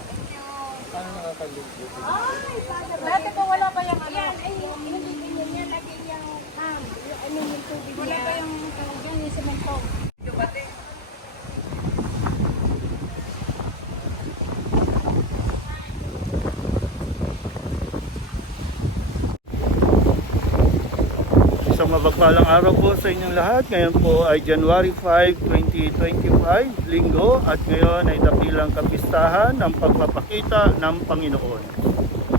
naliligo. Paano nakakaligo? Dati po wala pa yung ano. Yan, ay hindi ganyan yan. Lagi yung, um, ano yung tubig Wala pa yung tawag yan, yung semento. Isang mapagpalang araw po sa inyong lahat. Ngayon po ay January 5, 2025, linggo at ngayon ay dakilang kapistahan ng pagpapakita ng Panginoon.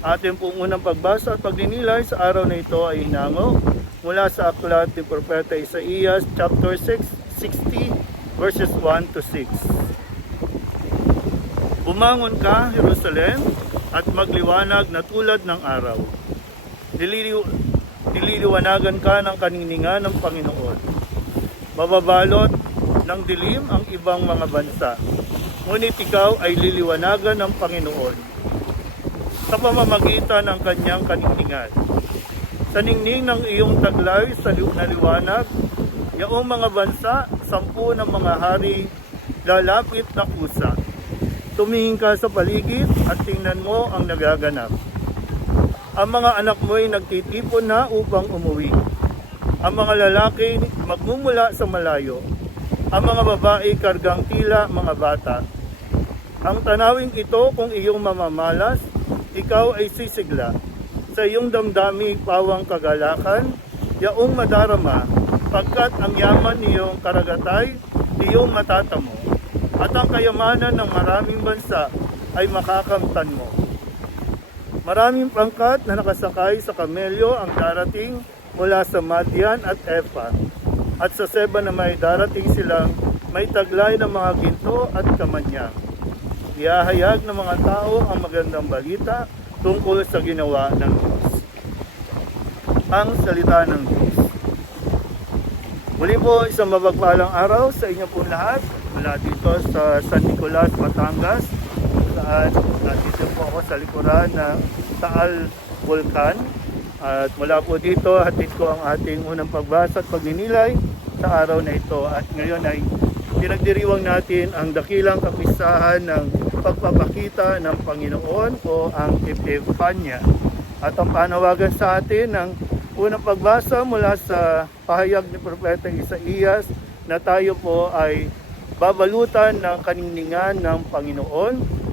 Ating pong unang pagbasa at pagninilay sa araw na ito ay hinango mula sa aklat ni Propeta Isaías chapter 6, 60 verses 1 to 6. Bumangon ka, Jerusalem, at magliwanag na tulad ng araw. Nililiw nililiwanagan ka ng kaniningan ng Panginoon. Mababalot ng dilim ang ibang mga bansa. Ngunit ikaw ay liliwanagan ng Panginoon sa pamamagitan ng kanyang kaniningan. Sa ningning ng iyong taglay sa li- na liwanag, yaong mga bansa, sampu ng mga hari, lalapit na kusa. Tumingin ka sa paligid at tingnan mo ang nagaganap. Ang mga anak mo ay nagtitipon na upang umuwi. Ang mga lalaki magmumula sa malayo. Ang mga babae kargang tila mga bata. Ang tanawing ito kung iyong mamamalas, ikaw ay sisigla. Sa iyong damdami pawang kagalakan, yaong madarama, pagkat ang yaman niyong karagatay, iyong matatamo. At ang kayamanan ng maraming bansa ay makakamtan mo. Maraming pangkat na nakasakay sa kamelyo ang darating mula sa Madian at Epa. At sa Seba na may darating silang may taglay ng mga ginto at kamanyang. Iahayag ng mga tao ang magandang balita tungkol sa ginawa ng Diyos. Ang salita ng Diyos. Muli po isang mabagpalang araw sa inyo po lahat mula dito sa San Nicolas, Batangas saan. Nandito po ako sa likuran ng Taal Volcan. At mula po dito hatid ko ang ating unang pagbasa at pagninilay sa araw na ito. At ngayon ay pinagdiriwang natin ang dakilang kapistahan ng pagpapakita ng Panginoon o ang Epifanya at ang panawagan sa atin ng unang pagbasa mula sa pahayag ni Propeta Isaías na tayo po ay babalutan ng kaniningan ng Panginoon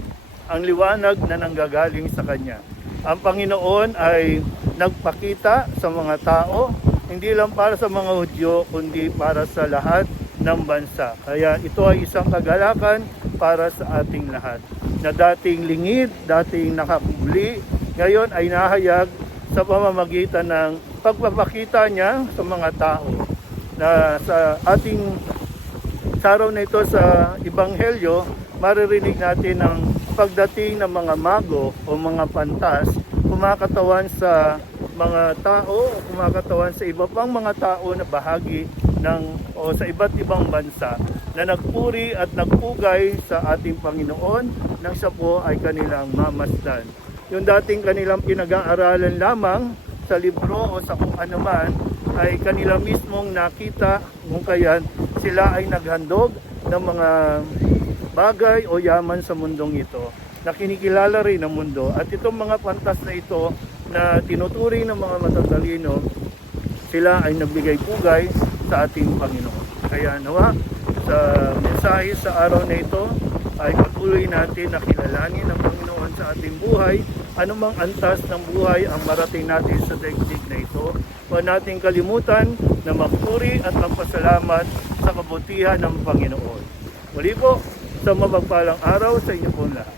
ang liwanag na nanggagaling sa Kanya. Ang Panginoon ay nagpakita sa mga tao, hindi lang para sa mga Hudyo, kundi para sa lahat ng bansa. Kaya ito ay isang kagalakan para sa ating lahat. Na dating lingid, dating nakakubli, ngayon ay nahayag sa pamamagitan ng pagpapakita niya sa mga tao na sa ating sa araw na ito sa Ebanghelyo, maririnig natin ang pagdating ng mga mago o mga pantas kumakatawan sa mga tao o kumakatawan sa iba pang mga tao na bahagi ng o sa iba't ibang bansa na nagpuri at nagpugay sa ating Panginoon nang siya po ay kanilang mamasdan. Yung dating kanilang pinag-aaralan lamang sa libro o sa kung ano man ay kanila mismong nakita kung kayan sila ay naghandog ng mga bagay o yaman sa mundong ito na kinikilala rin ng mundo at itong mga pantas na ito na tinuturing ng mga matatalino sila ay nagbigay pugay sa ating Panginoon. Kaya nawa sa mensahe sa araw na ito ay patuloy natin na kilalanin ang Panginoon sa ating buhay anumang antas ng buhay ang marating natin sa daigdig na ito. Huwag nating kalimutan na magpuri at magpasalamat sa kabutihan ng Panginoon. Muli po, sa mapagpalang araw sa inyo po lahat.